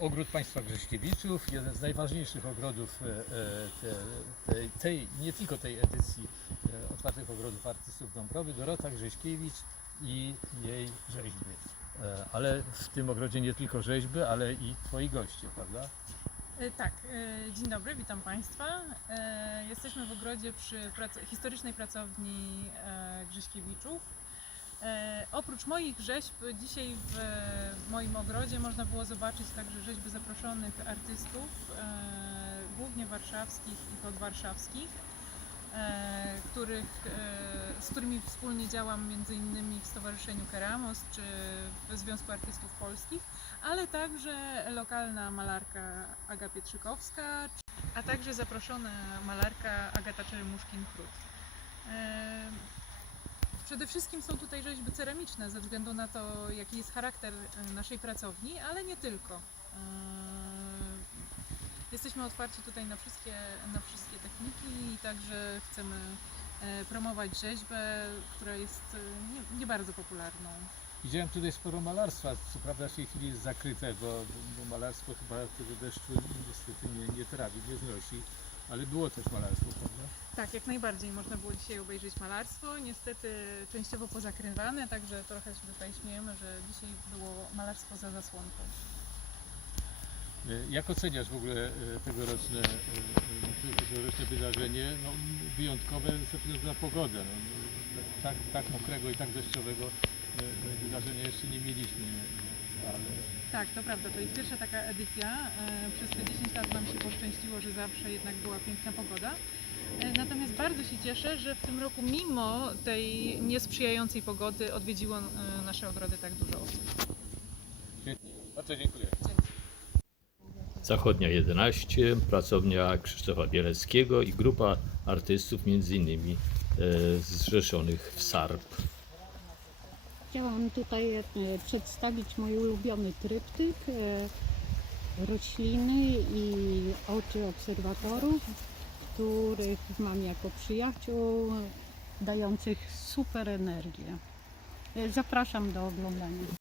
Ogród Państwa Grześkiewiczów, jeden z najważniejszych ogrodów e, e, te, tej, tej, nie tylko tej edycji e, Otwartych Ogrodów Artystów Dąbrowy, Dorota Grześkiewicz i jej rzeźby. E, Ale w tym ogrodzie nie tylko rzeźby, ale i Twoi goście, prawda? E, Tak, e, dzień dobry, witam Państwa. E, Jesteśmy w ogrodzie przy historycznej pracowni e, Grześkiewiczów. E, Oprócz moich rzeźb, dzisiaj w e, moim ogrodzie można było zobaczyć także rzeźby zaproszonych artystów, e, głównie warszawskich i podwarszawskich, e, których, e, z którymi wspólnie działam między innymi w Stowarzyszeniu Keramos czy w Związku Artystów Polskich ale także lokalna malarka Aga Pietrzykowska, a także zaproszona malarka Agata Czeremuszkin-Krut. Em, Przede wszystkim są tutaj rzeźby ceramiczne ze względu na to, jaki jest charakter e, naszej pracowni, ale nie tylko. Em, Jesteśmy otwarci tutaj na wszystkie, na wszystkie techniki i także chcemy e, promować rzeźbę, która jest e, nie, nie bardzo popularną. Widziałem tutaj sporo malarstwa, co prawda w tej chwili jest zakryte, bo, bo malarstwo chyba tego deszczu niestety nie, nie trawi, nie znosi, ale było też malarstwo? Tak, jak najbardziej można było dzisiaj obejrzeć malarstwo. Niestety częściowo pozakrywane, także trochę się tutaj śmiejemy, że dzisiaj było malarstwo za zasłonką. E, Jak oceniasz w ogóle e, tegoroczne, e, tegoroczne wydarzenie? No, wyjątkowe na pogodę. No, tak, tak mokrego i tak deszczowego wydarzenia jeszcze nie mieliśmy, Tak, to prawda, to jest pierwsza taka edycja. E, Przez te 10 lat nam się poszczęściło, że zawsze jednak była piękna pogoda. E, Natomiast bardzo się cieszę, że w tym roku mimo tej niesprzyjającej pogody odwiedziło e, nasze ogrody tak dużo osób. świetnie. Bardzo dziękuję. Zachodnia 11, pracownia Krzysztofa Bieleckiego i grupa artystów między innymi zrzeszonych w SARP. Chciałam tutaj e, przedstawić mój ulubiony tryptyk e, rośliny i oczy obserwatorów, których mam jako przyjaciół dających super energię. E, Zapraszam do oglądania.